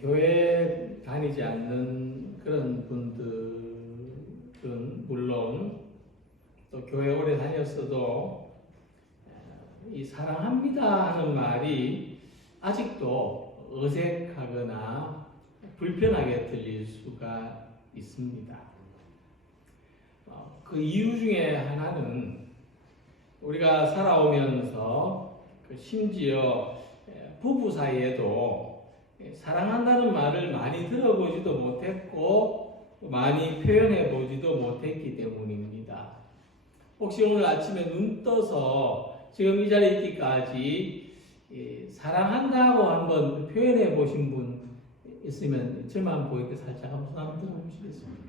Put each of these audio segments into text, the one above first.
교회 다니지 않는 그런 분들은 물론 또 교회 오래 다녔어도 이 사랑합니다 하는 말이 아직도 어색하거나 불편하게 들릴 수가 있습니다. 그 이유 중에 하나는 우리가 살아오면서 심지어 부부 사이에도 사랑한다는 말을 많이 들어보지도 못했고 많이 표현해 보지도 못했기 때문입니다. 혹시 오늘 아침에 눈 떠서 지금 이 자리에 있기까지 사랑한다고 한번 표현해 보신 분 있으면 저만 보이게 살짝 한번 손 한번 들어보시겠습니까?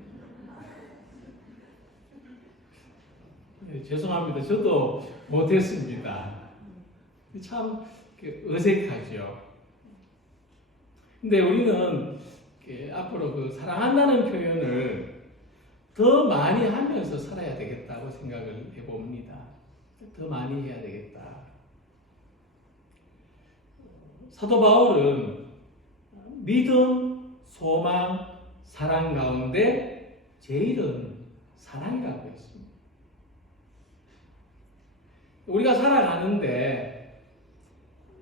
죄송합니다. 저도 못했습니다. 참 어색하죠. 근데 우리는 앞으로 그 사랑한다는 표현을 더 많이 하면서 살아야 되겠다고 생각을 해봅니다. 더 많이 해야 되겠다. 사도 바울은 믿음, 소망, 사랑 가운데 제일은 사랑이라고 했습니다. 우리가 살아가는데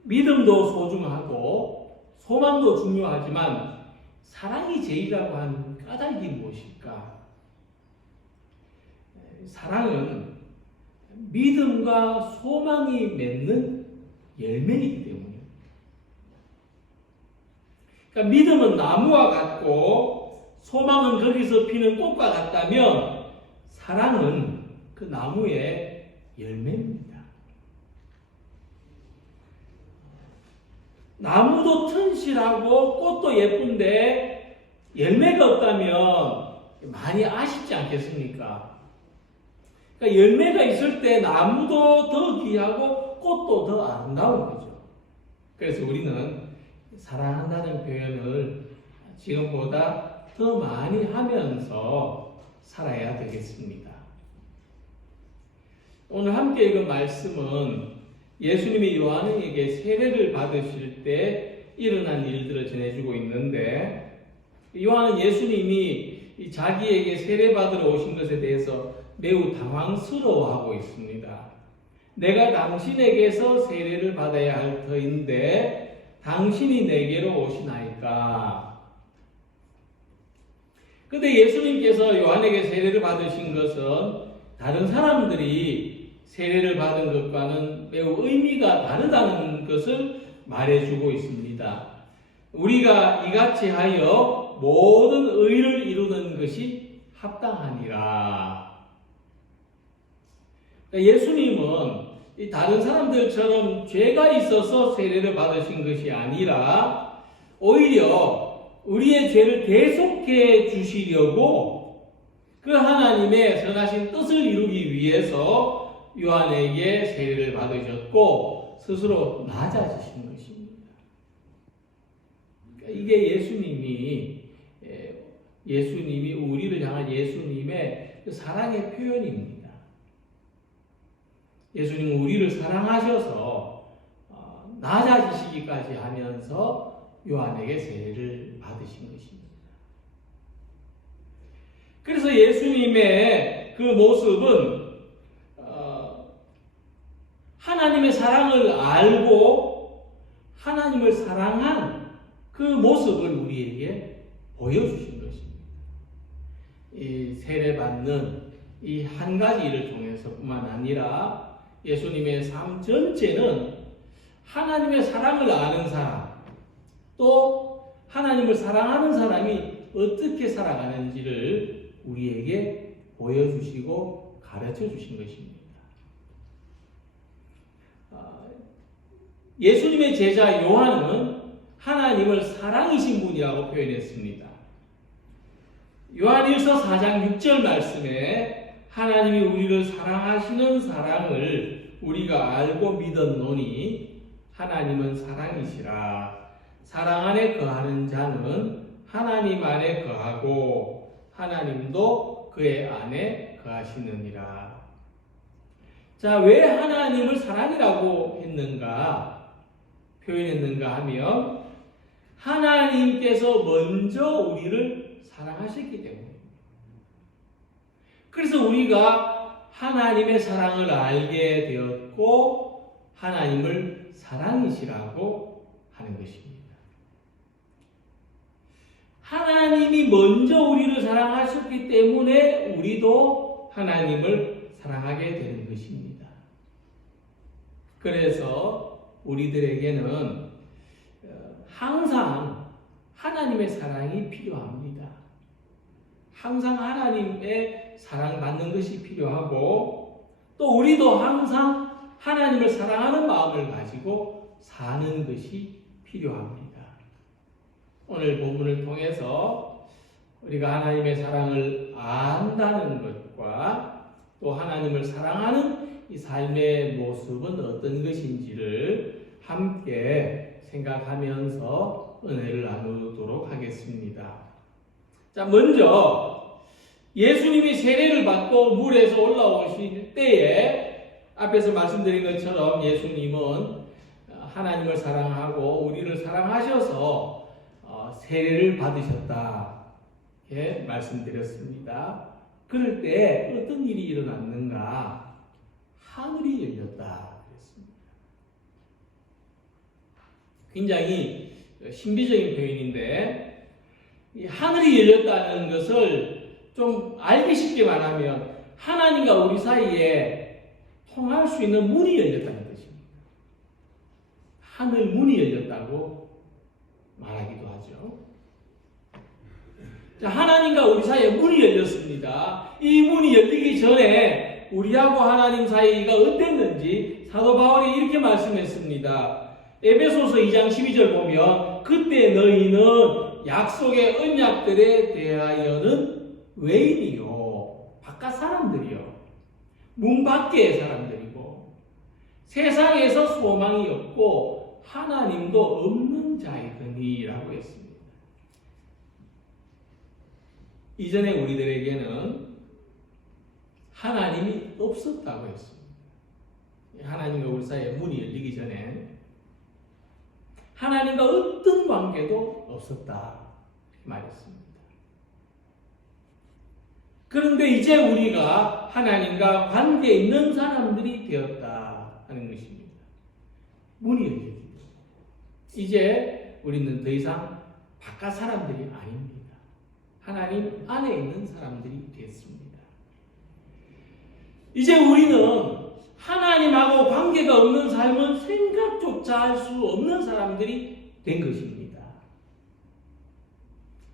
믿음도 소중하고 소망도 중요하지만 사랑이 제일이라고 하는 까닭이 무엇일까? 사랑은 믿음과 소망이 맺는 열매이기 때문입니다. 그러니까 믿음은 나무와 같고 소망은 거기서 피는 꽃과 같다면 사랑은 그 나무의 열매입니다. 나무도 튼실하고 꽃도 예쁜데 열매가 없다면 많이 아쉽지 않겠습니까? 그러니까 열매가 있을 때 나무도 더 귀하고 꽃도 더 아름다운 거죠. 그래서 우리는 사랑한다는 표현을 지금보다 더 많이 하면서 살아야 되겠습니다. 오늘 함께 읽은 말씀은 예수님이 요한에게 세례를 받으실 때 일어난 일들을 전해주고 있는데, 요한은 예수님이 자기에게 세례 받으러 오신 것에 대해서 매우 당황스러워하고 있습니다. 내가 당신에게서 세례를 받아야 할 터인데 당신이 내게로 오시나이까? 그런데 예수님께서 요한에게 세례를 받으신 것은 다른 사람들이 세례를 받은 것과는 매우 의미가 다르다는 것을 말해주고 있습니다. 우리가 이같이 하여 모든 의를 이루는 것이 합당하니라. 예수님은 다른 사람들처럼 죄가 있어서 세례를 받으신 것이 아니라 오히려 우리의 죄를 대속해 주시려고 그 하나님의 선하신 뜻을 이루기 위해서 요한에게 세례를 받으셨고 스스로 낮아지신 것입니다. 그러니까 이게 예수님이 우리를 향한 예수님의 그 사랑의 표현입니다. 예수님은 우리를 사랑하셔서 낮아지시기까지 하면서 요한에게 세례를 받으신 것입니다. 그래서 예수님의 그 모습은 하나님의 사랑을 알고 하나님을 사랑한 그 모습을 우리에게 보여주신 것입니다. 이 세례받는 이 한 가지 일을 통해서뿐만 아니라 예수님의 삶 전체는 하나님의 사랑을 아는 사람, 또 하나님을 사랑하는 사람이 어떻게 살아가는지를 우리에게 보여주시고 가르쳐 주신 것입니다. 예수님의 제자 요한은 하나님을 사랑이신 분이라고 표현했습니다. 요한일서 4장 6절 말씀에 하나님이 우리를 사랑하시는 사랑을 우리가 알고 믿었노니 하나님은 사랑이시라. 사랑 안에 거하는 자는 하나님 안에 거하고 하나님도 그의 안에 거하시느니라. 자, 왜 하나님을 사랑이라고 했는가? 표현했는가 하면 하나님께서 먼저 우리를 사랑하셨기 때문입니다. 그래서 우리가 하나님의 사랑을 알게 되었고 하나님을 사랑이시라고 하는 것입니다. 하나님이 먼저 우리를 사랑하셨기 때문에 우리도 하나님을 사랑하게 되는 것입니다. 그래서 우리들에게는 항상 하나님의 사랑이 필요합니다. 항상 하나님의 사랑받는 것이 필요하고 또 우리도 항상 하나님을 사랑하는 마음을 가지고 사는 것이 필요합니다. 오늘 본문을 통해서 우리가 하나님의 사랑을 안다는 것과 또 하나님을 사랑하는 이 삶의 모습은 어떤 것인지를 함께 생각하면서 은혜를 나누도록 하겠습니다. 자, 먼저 예수님이 세례를 받고 물에서 올라오실 때에 앞에서 말씀드린 것처럼 예수님은 하나님을 사랑하고 우리를 사랑하셔서 세례를 받으셨다 이렇게 말씀드렸습니다. 그럴 때 어떤 일이 일어났는가? 하늘이 열렸다 그랬습니다. 굉장히 신비적인 표현인데 이 하늘이 열렸다는 것을 좀 알기 쉽게 말하면 하나님과 우리 사이에 통할 수 있는 문이 열렸다는 것입니다. 하늘 문이 열렸다고 말하기도 하죠. 자, 하나님과 우리 사이에 문이 열렸습니다. 이 문이 열리기 전에 우리하고 하나님 사이가 어땠는지 사도 바울이 이렇게 말씀했습니다. 에베소서 2장 12절 보면 그때 너희는 약속의 언약들에 대하여는 외인이요 바깥 사람들이요 문 밖의 사람들이고 세상에서 소망이 없고 하나님도 없는 자이더니 라고 했습니다. 이전에 우리들에게는 하나님이 없었다고 했습니다. 하나님과 우리 사이에 문이 열리기 전에 하나님과 어떤 관계도 없었다 말했습니다. 그런데 이제 우리가 하나님과 관계 있는 사람들이 되었다 하는 것입니다. 문이 열립니다. 이제 우리는 더 이상 바깥 사람들이 아닙니다. 하나님 안에 있는 사람들이 되었습니다. 이제 우리는 하나님하고 관계가 없는 삶은 생각조차 할 수 없는 사람들이 된 것입니다.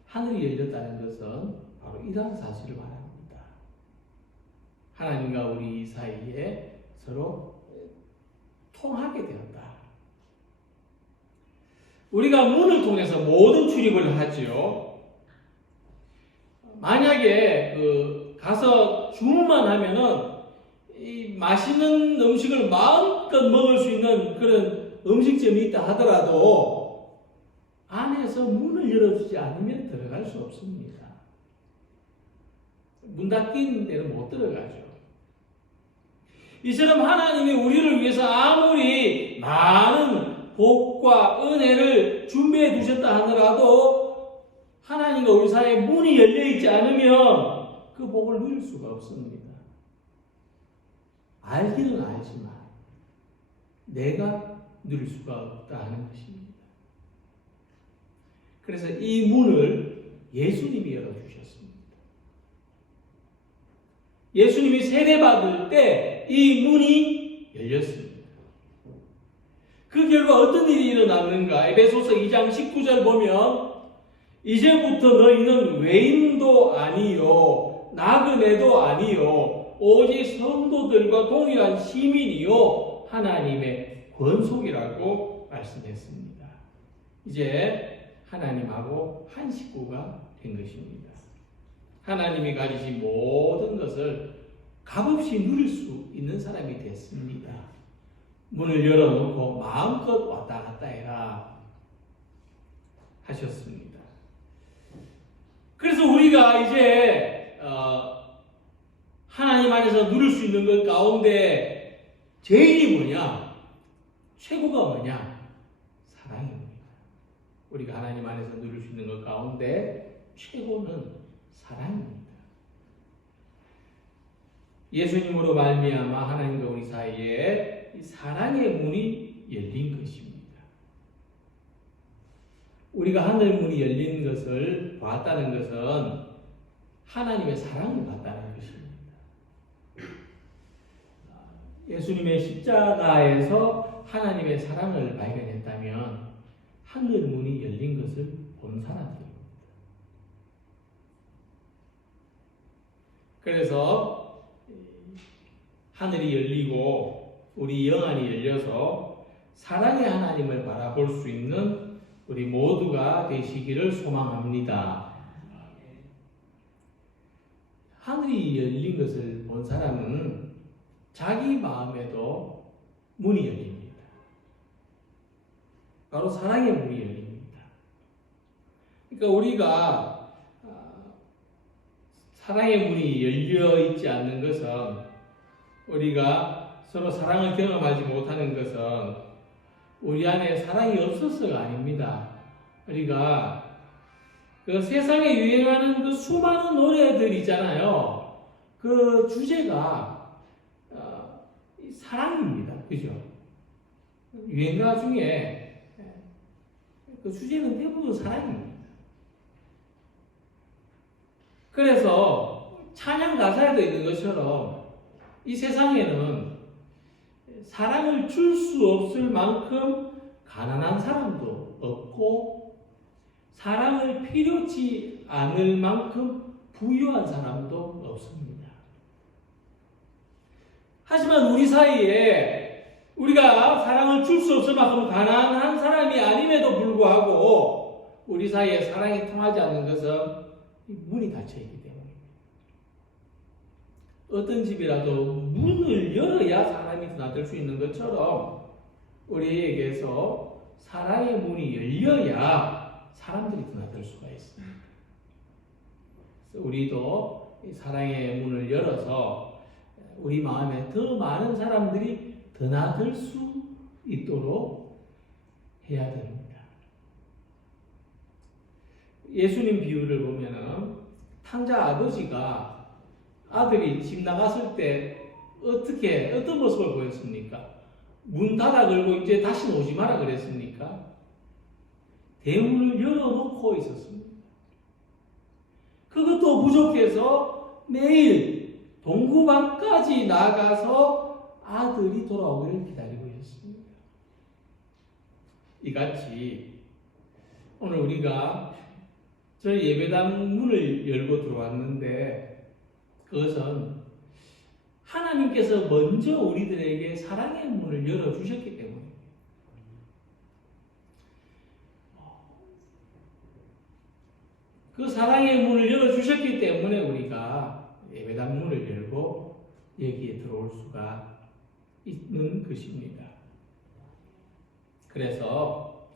하늘이 열렸다는 것은 바로 이러한 사실을 말합니다. 하나님과 우리 사이에 서로 통하게 되었다. 우리가 문을 통해서 모든 출입을 하지요. 만약에 가서 주문만 하면은 이 맛있는 음식을 마음껏 먹을 수 있는 그런 음식점이 있다 하더라도 안에서 문을 열어주지 않으면 들어갈 수 없습니다. 문 닫힌 데는 못 들어가죠. 이처럼 하나님이 우리를 위해서 아무리 많은 복과 은혜를 준비해 두셨다 하더라도 하나님과 우리 사이에 문이 열려있지 않으면 그 복을 누릴 수가 없습니다. 알기는 알지만 내가 누릴 수가 없다는 것입니다. 그래서 이 문을 예수님이 열어주셨습니다. 예수님이 세례받을 때 이 문이 열렸습니다. 그 결과 어떤 일이 일어났는가? 에베소서 2장 19절 보면 이제부터 너희는 외인도 아니요 나그네도 아니요 오직 성도들과 동일한 시민이요 하나님의 권속이라고 말씀했습니다. 이제 하나님하고 한 식구가 된 것입니다. 하나님이 가지신 모든 것을 값없이 누릴 수 있는 사람이 됐습니다. 문을 열어놓고 마음껏 왔다 갔다 해라 하셨습니다. 그래서 우리가 이제 하나님 안에서 누릴 수 있는 것 가운데 제일이 뭐냐? 최고가 뭐냐? 사랑입니다. 우리가 하나님 안에서 누릴 수 있는 것 가운데 최고는 사랑입니다. 예수님으로 말미암아 하나님과 우리 사이에 이 사랑의 문이 열린 것입니다. 우리가 하늘 문이 열린 것을 봤다는 것은 하나님의 사랑을 봤다는 것입니다. 예수님의 십자가에서 하나님의 사랑을 발견했다면 하늘 문이 열린 것을 본 사람들입니다. 그래서 하늘이 열리고 우리 영안이 열려서 사랑의 하나님을 바라볼 수 있는 우리 모두가 되시기를 소망합니다. 하늘이 열린 것을 본 사람은 자기 마음에도 문이 열립니다. 바로 사랑의 문이 열립니다. 그러니까 우리가 사랑의 문이 열려 있지 않는 것은, 우리가 서로 사랑을 경험하지 못하는 것은 우리 안에 사랑이 없어서가 아닙니다. 우리가 그 세상에 유행하는 그 수많은 노래들 있잖아요. 그 주제가 사랑입니다. 그죠? 유행가 중에 그 주제는 대부분 사랑입니다. 그래서 찬양 가사에도 있는 것처럼 이 세상에는 사랑을 줄 수 없을 만큼 가난한 사람도 없고 사랑을 필요치 않을 만큼 부유한 사람도 없습니다. 하지만 우리 사이에 우리가 사랑을 줄 수 없을 만큼 가난한 사람이 아님에도 불구하고 우리 사이에 사랑이 통하지 않는 것은 문이 닫혀있기 때문입니다. 어떤 집이라도 문을 열어야 사람이 드나들 수 있는 것처럼 우리에게서 사랑의 문이 열려야 사람들이 드나들 수가 있습니다. 그래서 우리도 사랑의 문을 열어서 우리 마음에 더 많은 사람들이 드나들 수 있도록 해야 됩니다. 예수님 비유를 보면은 탕자 아버지가 아들이 집 나갔을 때 어떤 모습을 보였습니까? 문 닫아 걸고 이제 다시는 오지 마라 그랬습니까? 대문을 열어놓고 있었습니다. 그것도 부족해서 매일 동구 밖까지 나가서 아들이 돌아오기를 기다리고 있었습니다. 이같이 오늘 우리가 저희 예배당 문을 열고 들어왔는데 그것은 하나님께서 먼저 우리들에게 사랑의 문을 열어주셨기 때문입니다. 그 사랑의 문을 열어주셨기 때문에 우리가 예배당 문을 열고 여기에 들어올 수가 있는 것입니다. 그래서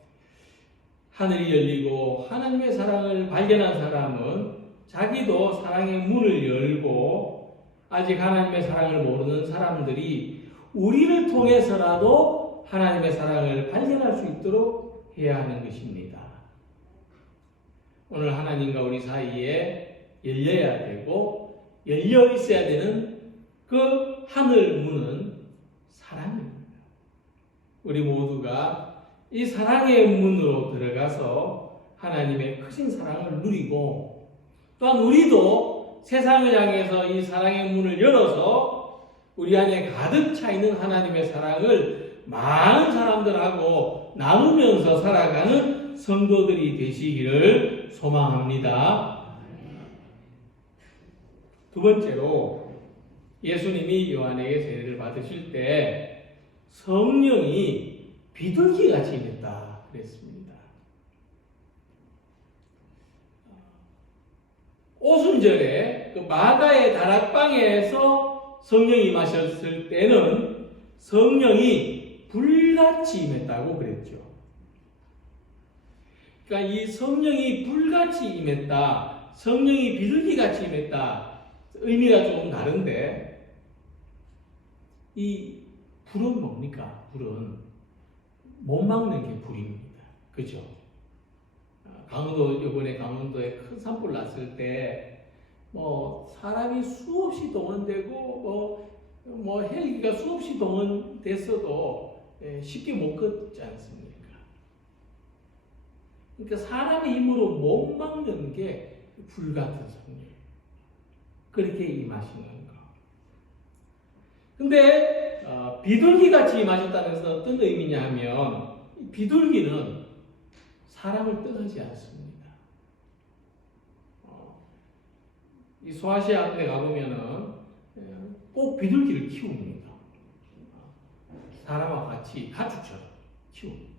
하늘이 열리고 하나님의 사랑을 발견한 사람은 자기도 사랑의 문을 열고 아직 하나님의 사랑을 모르는 사람들이 우리를 통해서라도 하나님의 사랑을 발견할 수 있도록 해야 하는 것입니다. 오늘 하나님과 우리 사이에 열려야 되고 열려 있어야 되는 그 하늘 문은 사랑입니다. 우리 모두가 이 사랑의 문으로 들어가서 하나님의 크신 사랑을 누리고 또한 우리도 세상을 향해서 이 사랑의 문을 열어서 우리 안에 가득 차 있는 하나님의 사랑을 많은 사람들하고 나누면서 살아가는 성도들이 되시기를 소망합니다. 두 번째로 예수님이 요한에게 세례를 받으실 때 성령이 비둘기같이 임했다 그랬습니다. 오순절에 그 마가의 다락방에서 성령이 임하셨을 때는 성령이 불같이 임했다고 그랬죠. 그러니까 이 성령이 불같이 임했다, 성령이 비둘기같이 임했다, 의미가 조금 다른데 이 불은 뭡니까? 불은 못 막는 게 불입니다. 그죠? 이번에 강원도에 큰 산불 났을 때, 사람이 수없이 동원되고, 헬기가 수없이 동원됐어도 쉽게 못 걷지 않습니까? 그러니까 사람의 힘으로 못 막는 게 불같은 성령. 그렇게 임하시는 거. 근데 비둘기같이 임하셨다는 것은 어떤 의미냐 하면, 비둘기는 사람을 떠나지 않습니다. 이 소아시아 앞에 가보면은 꼭 비둘기를 키웁니다. 사람과 같이 가축처럼 키웁니다.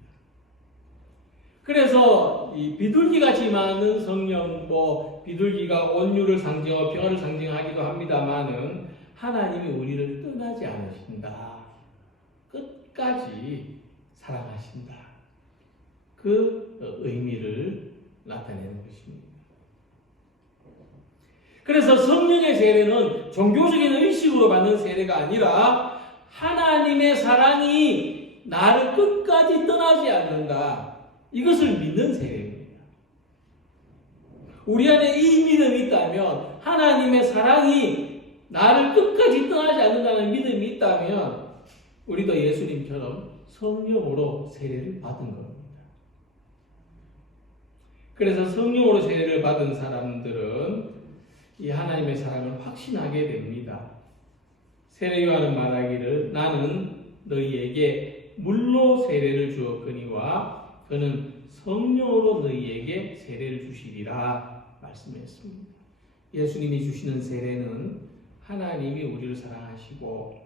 그래서 이 비둘기같이 임하는 성령, 비둘기가 온유를 상징하고 평화를 상징하기도 합니다만은 하나님이 우리를 떠나지 않으신다. 끝까지 사랑하신다. 그 의미를 나타내는 것입니다. 그래서 성령의 세례는 종교적인 의식으로 받는 세례가 아니라 하나님의 사랑이 나를 끝까지 떠나지 않는다. 이것을 믿는 세례입니다. 우리 안에 이 믿음이 있다면, 하나님의 사랑이 나를 끝까지 떠나지 않는다는 믿음이 있다면, 우리도 예수님처럼 성령으로 세례를 받은 겁니다. 그래서 성령으로 세례를 받은 사람들은 이 하나님의 사랑을 확신하게 됩니다. 세례 요한은 말하기를 나는 너희에게 물로 세례를 주었거니와 그는 성령으로 너희에게 세례를 주시리라 말씀했습니다. 예수님이 주시는 세례는 하나님이 우리를 사랑하시고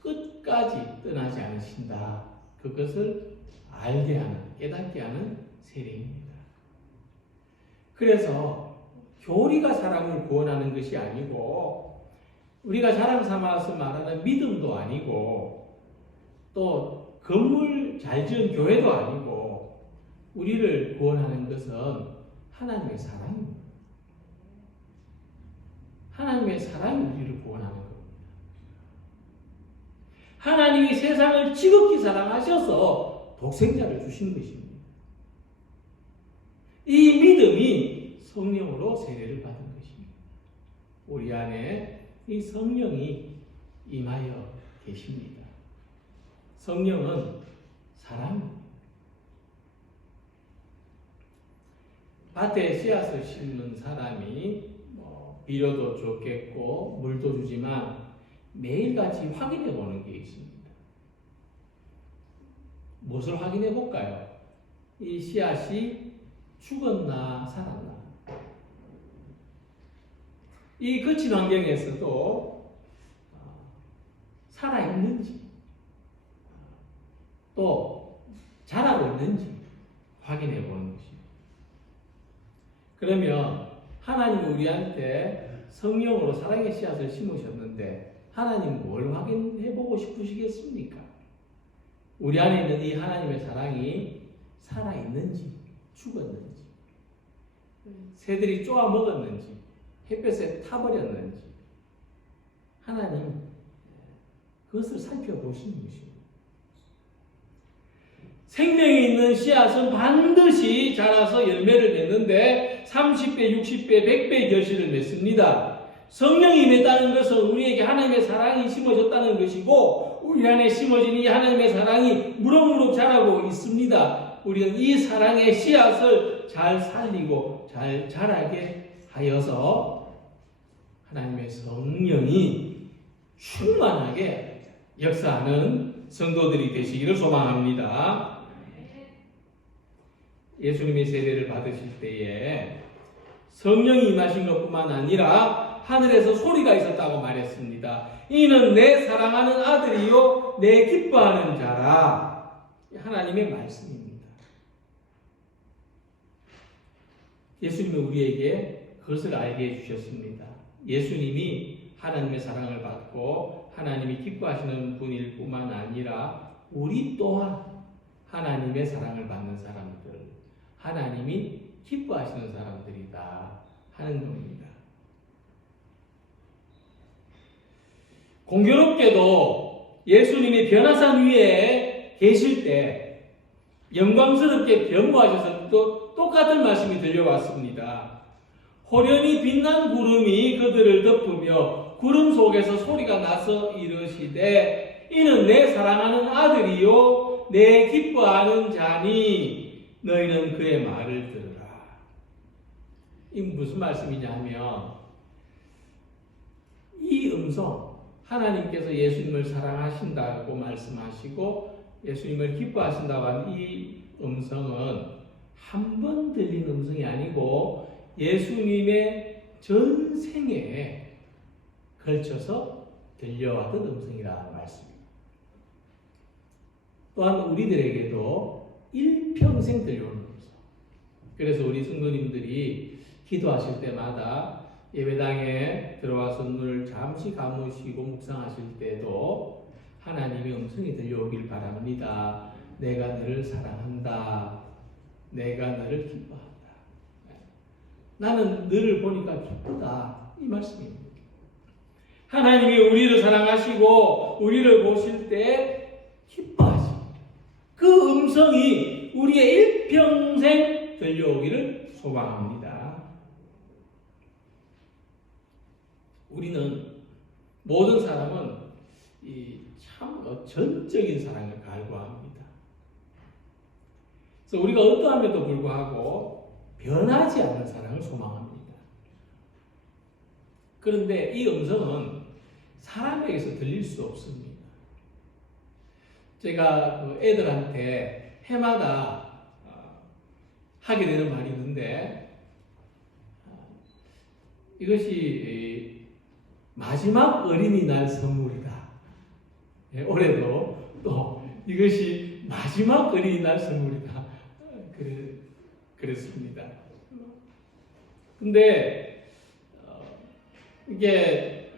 끝까지 떠나지 않으신다. 그것을 알게 하는, 깨닫게 하는 세례입니다. 그래서 교리가 사람을 구원하는 것이 아니고 우리가 자랑 삼아서 말하는 믿음도 아니고 또 건물 잘 지은 교회도 아니고 우리를 구원하는 것은 하나님의 사랑입니다. 하나님의 사랑이 우리를 구원하는 겁니다. 하나님이 세상을 지극히 사랑하셔서 독생자를 주신 것입니다. 이 믿음이 성령으로 세례를 받은 것입니다. 우리 안에 이 성령이 임하여 계십니다. 성령은 사랑입니다. 밭에 씨앗을 심는 사람이 비료도 줬겠고 물도 주지만 매일같이 확인해 보는 게 있습니다. 무엇을 확인해 볼까요? 이 씨앗이 죽었나 살았나. 이 거친 환경에서도 살아있는지 또 자라고 있는지 확인해 보는 것입니다. 그러면 하나님은 우리한테 성령으로 사랑의 씨앗을 심으셨는데 하나님 뭘 확인해 보고 싶으시겠습니까? 우리 안에 있는 이 하나님의 사랑이 살아있는지 죽었는지 새들이 쪼아 먹었는지 햇볕에 타버렸는지 하나님 그것을 살펴보시는 것입니다. 생명이 있는 씨앗은 반드시 자라서 열매를 맺는데 30배, 60배, 100배의 결실을 맺습니다. 성령이 맺다는 것은 우리에게 하나님의 사랑이 심어졌다는 것이고 우리 안에 심어진 이 하나님의 사랑이 무럭무럭 자라고 있습니다. 우리는 이 사랑의 씨앗을 잘 살리고 잘 자라게 하여서 하나님의 성령이 충만하게 역사하는 성도들이 되시기를 소망합니다. 예수님의 세례를 받으실 때에 성령이 임하신 것뿐만 아니라 하늘에서 소리가 있었다고 말했습니다. 이는 내 사랑하는 아들이요 내 기뻐하는 자라. 하나님의 말씀입니다. 예수님은 우리에게 그것을 알게 해주셨습니다. 예수님이 하나님의 사랑을 받고 하나님이 기뻐하시는 분일 뿐만 아니라 우리 또한 하나님의 사랑을 받는 사람들, 하나님이 기뻐하시는 사람들이다 하는 겁니다. 공교롭게도 예수님이 변화산 위에 계실 때 영광스럽게 변모하셔서 말씀도 똑같은 말씀이 들려왔습니다. 호련히 빛난 구름이 그들을 덮으며 구름 속에서 소리가 나서 이르시되 이는 내 사랑하는 아들이요 내 기뻐하는 자니 너희는 그의 말을 들으라. 이 무슨 말씀이냐면 이 음성, 하나님께서 예수님을 사랑하신다고 말씀하시고 예수님을 기뻐하신다고 하는 이 음성은 한 번 들린 음성이 아니고 예수님의 전생에 걸쳐서 들려왔던 음성이라는 말씀입니다. 또한 우리들에게도 일평생 들려오는 음성. 그래서 우리 성도님들이 기도하실 때마다 예배당에 들어와서 눈을 잠시 감으시고 묵상하실 때도 하나님의 음성이 들려오길 바랍니다. 내가 너를 사랑한다. 내가 너를 기뻐한다. 나는 너를 보니까 기쁘다. 이 말씀입니다. 하나님이 우리를 사랑하시고 우리를 보실 때 기뻐하십니다. 그 음성이 우리의 일평생 들려오기를 소망합니다. 우리는 모든 사람은 참 전적인 사랑을 갈구합니다. 그래서 우리가 어떠함에도 불구하고 변하지 않는 사랑을 소망합니다. 그런데 이 음성은 사람에게서 들릴 수 없습니다. 제가 애들한테 해마다 하게 되는 말이 있는데 이것이 마지막 어린이날 선물이다. 올해도 또 이것이 마지막 어린이날 선물이다. 그랬습니다. 근데 이게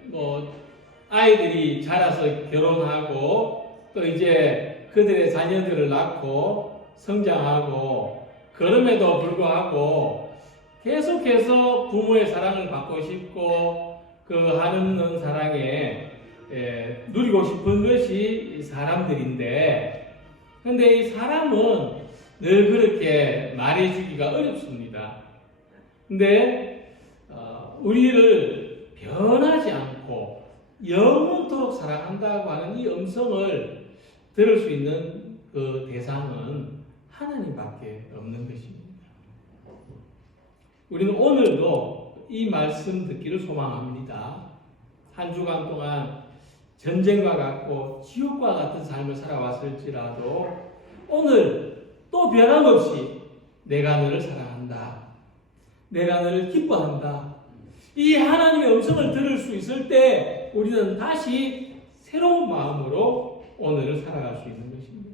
아이들이 자라서 결혼하고 또 이제 그들의 자녀들을 낳고 성장하고 그럼에도 불구하고 계속해서 부모의 사랑을 받고 싶고 그 한없는 사랑에 누리고 싶은 것이 사람들인데 근데 이 사람은 늘 그렇게 말해주기가 어렵습니다. 근데 우리를 변하지 않고 영원토록 사랑한다고 하는 이 음성을 들을 수 있는 그 대상은 하나님밖에 없는 것입니다. 우리는 오늘도 이 말씀 듣기를 소망합니다. 한 주간 동안 전쟁과 같고 지옥과 같은 삶을 살아왔을지라도 오늘 또 변함없이 내가 너를 사랑한다. 내가 너를 기뻐한다. 이 하나님의 음성을 들을 수 있을 때 우리는 다시 새로운 마음으로 오늘을 살아갈 수 있는 것입니다.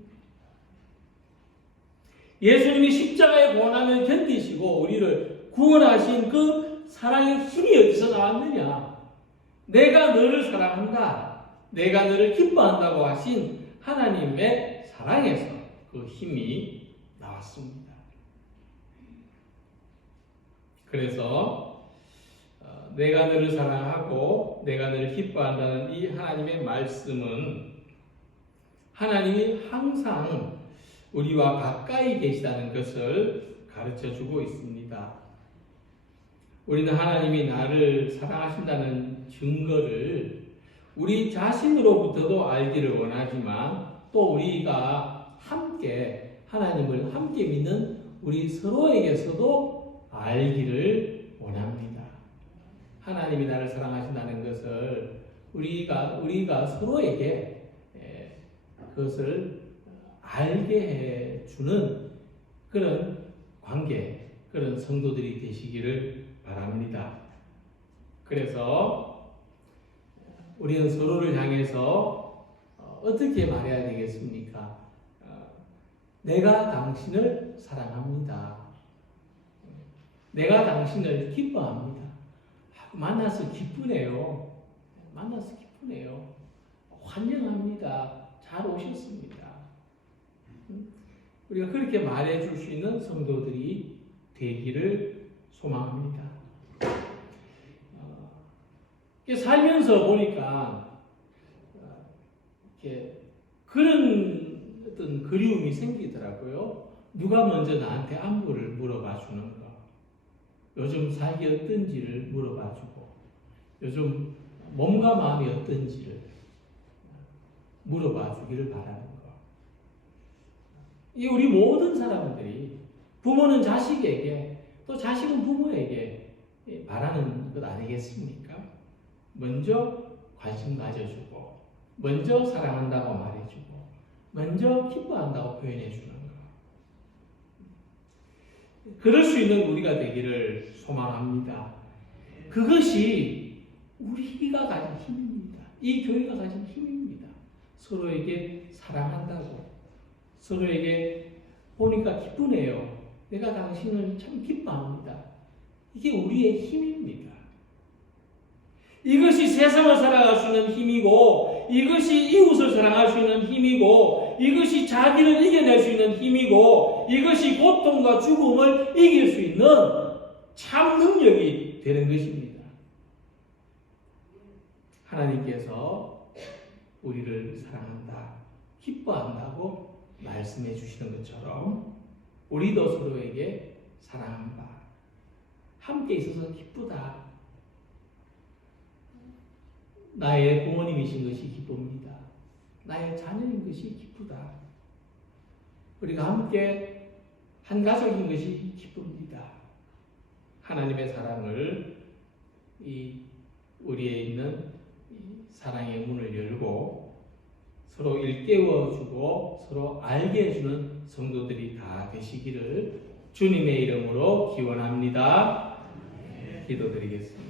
예수님이 십자가의 고난을 견디시고 우리를 구원하신 그 사랑의 힘이 어디서 나왔느냐? 내가 너를 사랑한다. 내가 너를 기뻐한다고 하신 하나님의 사랑에서 그 힘이 나왔습니다. 그래서 내가 너를 사랑하고 내가 너를 기뻐한다는 이 하나님의 말씀은 하나님이 항상 우리와 가까이 계시다는 것을 가르쳐주고 있습니다. 우리는 하나님이 나를 사랑하신다는 증거를 우리 자신으로부터도 알기를 원하지만 또 우리가 함께 하나님을 함께 믿는 우리 서로에게서도 알기를 원합니다. 하나님이 나를 사랑하신다는 것을 우리가 서로에게 그것을 알게 해주는 그런 관계, 그런 성도들이 되시기를 바랍니다. 그래서 우리는 서로를 향해서 어떻게 말해야 되겠습니까? 내가 당신을 사랑합니다. 내가 당신을 기뻐합니다. 만나서 기쁘네요. 만나서 기쁘네요. 환영합니다. 잘 오셨습니다. 우리가 그렇게 말해줄 수 있는 성도들이 되기를 소망합니다. 살면서 보니까 이렇게 그런 어떤 그리움이 생기더라고요. 누가 먼저 나한테 안부를 물어봐 주는 거, 요즘 살기 어떤지를 물어봐 주고, 요즘 몸과 마음이 어떤지를 물어봐 주기를 바라는 거. 이 우리 모든 사람들이 부모는 자식에게 또 자식은 부모에게 바라는 것 아니겠습니까? 먼저 관심 가져주고, 먼저 사랑한다고 말해주고, 먼저 기뻐한다고 표현해주는 것. 그럴 수 있는 우리가 되기를 소망합니다. 그것이 우리가 가진 힘입니다. 이 교회가 가진 힘입니다. 서로에게 사랑한다고, 서로에게 보니까 기쁘네요. 내가 당신을 참 기뻐합니다. 이게 우리의 힘입니다. 이것이 세상을 살아갈 수 있는 힘이고, 이것이 이웃을 사랑할 수 있는 힘이고, 이것이 자기를 이겨낼 수 있는 힘이고, 이것이 고통과 죽음을 이길 수 있는 참 능력이 되는 것입니다. 하나님께서 우리를 사랑한다, 기뻐한다고 말씀해 주시는 것처럼 우리도 서로에게 사랑한다, 함께 있어서 기쁘다, 나의 부모님이신 것이 기쁩니다, 나의 자녀인 것이 기쁘다, 우리가 함께 한 가족인 것이 기쁩니다. 하나님의 사랑을 우리에 있는 사랑의 문을 열고 서로 일깨워주고 서로 알게 해주는 성도들이 다 되시기를 주님의 이름으로 기원합니다. 기도드리겠습니다.